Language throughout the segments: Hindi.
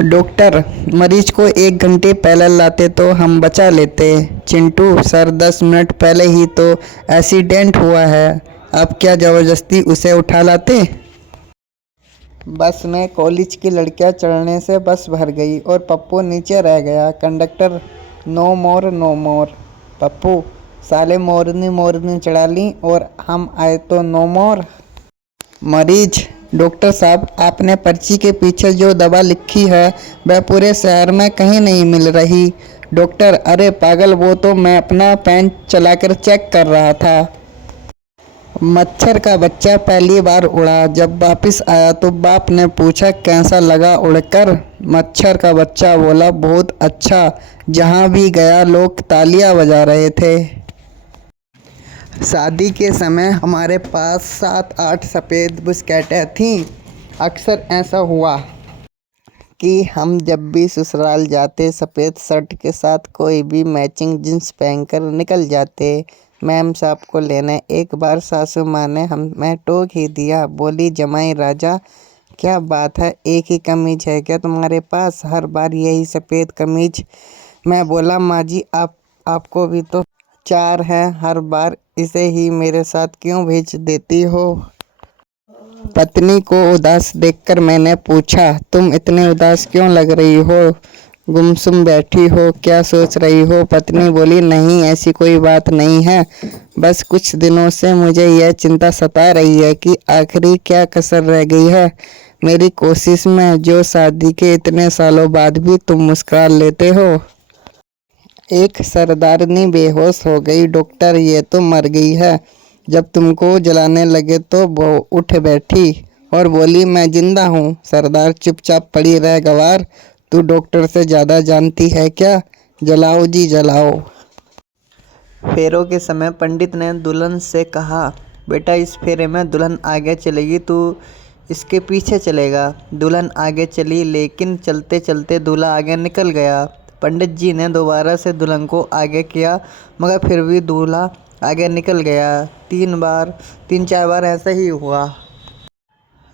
डॉक्टर, मरीज को 1 घंटे पहले लाते तो हम बचा लेते। चिंटू सर, 10 मिनट पहले ही तो एक्सीडेंट हुआ है। अब क्या ज़बरदस्ती उसे उठा लाते। बस में कॉलेज की लड़कियां चढ़ने से बस भर गई और पप्पू नीचे रह गया। कंडक्टर, नो मोर नो मोर। पप्पू, साले मोरनी मोरनी चढ़ा ली और हम आए तो नो मोर। मरीज, डॉक्टर साहब, आपने पर्ची के पीछे जो दवा लिखी है वह पूरे शहर में कहीं नहीं मिल रही। डॉक्टर, अरे पागल, वो तो मैं अपना पेन चलाकर चेक कर रहा था। मच्छर का बच्चा पहली बार उड़ा, जब वापिस आया तो बाप ने पूछा कैसा लगा उड़कर। मच्छर का बच्चा बोला बहुत अच्छा, जहाँ भी गया लोग तालियां बजा रहे थे। शादी के समय हमारे पास 7-8 सफ़ेद बुस्केटें थीं। अक्सर ऐसा हुआ कि हम जब भी ससुराल जाते सफ़ेद शर्ट के साथ कोई भी मैचिंग जींस पहनकर निकल जाते मैम साहब को लेने। एक बार सासू माँ ने हमें टोक ही दिया, बोली जमाई राजा क्या बात है, एक ही कमीज है क्या तुम्हारे पास, हर बार यही सफ़ेद कमीज। मैं बोला माँ जी आपको भी तो 4 हैं, हर बार इसे ही मेरे साथ क्यों भेज देती हो। पत्नी को उदास देखकर मैंने पूछा, तुम इतने उदास क्यों लग रही हो, गुमसुम बैठी हो, क्या सोच रही हो। पत्नी बोली, नहीं ऐसी कोई बात नहीं है, बस कुछ दिनों से मुझे यह चिंता सता रही है कि आखिरी क्या कसर रह गई है मेरी कोशिश में, जो शादी के इतने सालों बाद भी तुम मुस्कुरा लेते हो। एक सरदारनी बेहोश हो गई। डॉक्टर, ये तो मर गई है। जब तुमको जलाने लगे तो वो उठ बैठी और बोली मैं जिंदा हूँ। सरदार चुपचाप पड़ी रह गवार, तू डॉक्टर से ज़्यादा जानती है क्या, जलाओ जी जलाओ। फेरों के समय पंडित ने दुल्हन से कहा, बेटा इस फेरे में दुल्हन आगे चलेगी, तू इसके पीछे चलेगा। दुल्हन आगे चली, लेकिन चलते चलते दूल्हा आगे निकल गया। पंडित जी ने दोबारा से दुल्हन को आगे किया, मगर फिर भी दूल्हा आगे निकल गया। 3-4 बार ऐसा ही हुआ।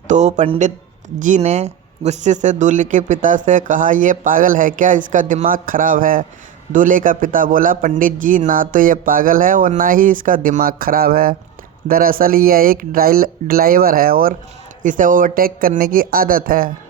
तो पंडित जी ने गुस्से से दूल्हे के पिता से कहा, ये पागल है क्या, इसका दिमाग खराब है। दूल्हे का पिता बोला, पंडित जी ना तो ये पागल है और ना ही इसका दिमाग खराब है। दरअसल यह एक ड्राइवर है और इसे ओवरटेक करने की आदत है।